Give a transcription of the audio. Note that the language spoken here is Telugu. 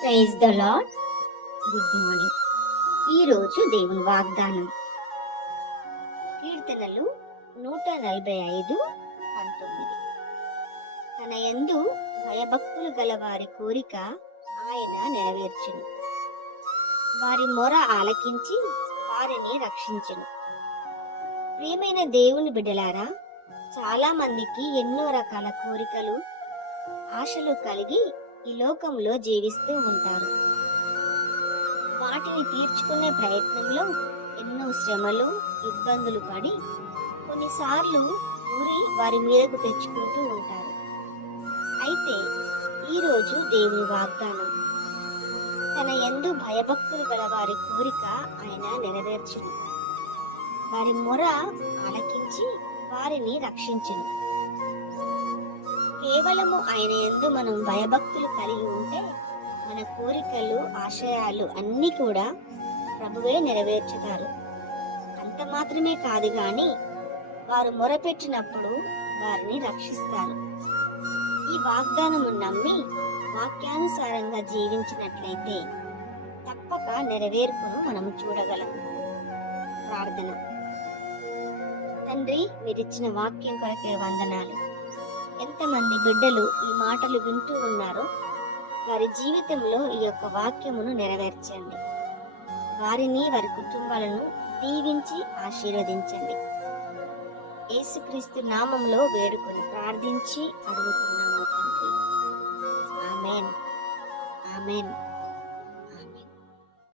Praise the Lord good morning ఈరోజు దేవుని వాగ్దానం. కీర్తనలు నూట నలభై ఐదు పంతొమ్మిది. తన యందు భయభక్తులు గల వారి కోరిక ఆయన నెరవేర్చును. వారి మొర ఆలకించి వారిని రక్షించును. ప్రియమైన దేవుని బిడ్డలారా చాలా మందికి ఎన్నో రకాల కోరికలు ఆశలు కలిగి ఈ లోకంలో జీవిస్తూ ఉంటారు. వాటిని తీర్చుకునే ప్రయత్నంలో ఎన్నో శ్రమలు ఇబ్బందులు పడి కొన్నిసార్లు ఊరి వారి మీదకు తెచ్చుకుంటూ ఉంటారు. అయితే ఈరోజు దేవుని వాగ్దానం. తన ఎందు భయభక్తులు గల వారి కోరిక ఆయన నెరవేర్చును. వారి మొర ఆలకించి వారిని రక్షించును. కేవలము ఆయన ఎందు మనం భయభక్తులు కలిగి ఉంటే మన కోరికలు ఆశయాలు అన్నీ కూడా ప్రభువే నెరవేర్చుతారు. అంత మాత్రమే కాదు గాని వారు మొరపెట్టినప్పుడు వారిని రక్షిస్తారు. ఈ వాగ్దానము నమ్మి వాక్యానుసారంగా జీవించినట్లయితే తప్పక నెరవేర్పును మనం చూడగలం. ప్రార్థన. తండ్రి మీరిచ్చిన వాక్యం కొరకే వందనాలు. ఎంతమంది బిడ్డలు ఈ మాటలు వింటూ ఉన్నారో వారి జీవితంలో ఈ యొక్క వాక్యమును నెరవేర్చండి. వారిని వారి కుటుంబాలను దీవించి ఆశీర్వదించండి. యేసుక్రీస్తు నామంలో వేడుకొని ప్రార్థించి అడుగుతున్నాము తండ్రి. ఆమెన్. ఆమెన్.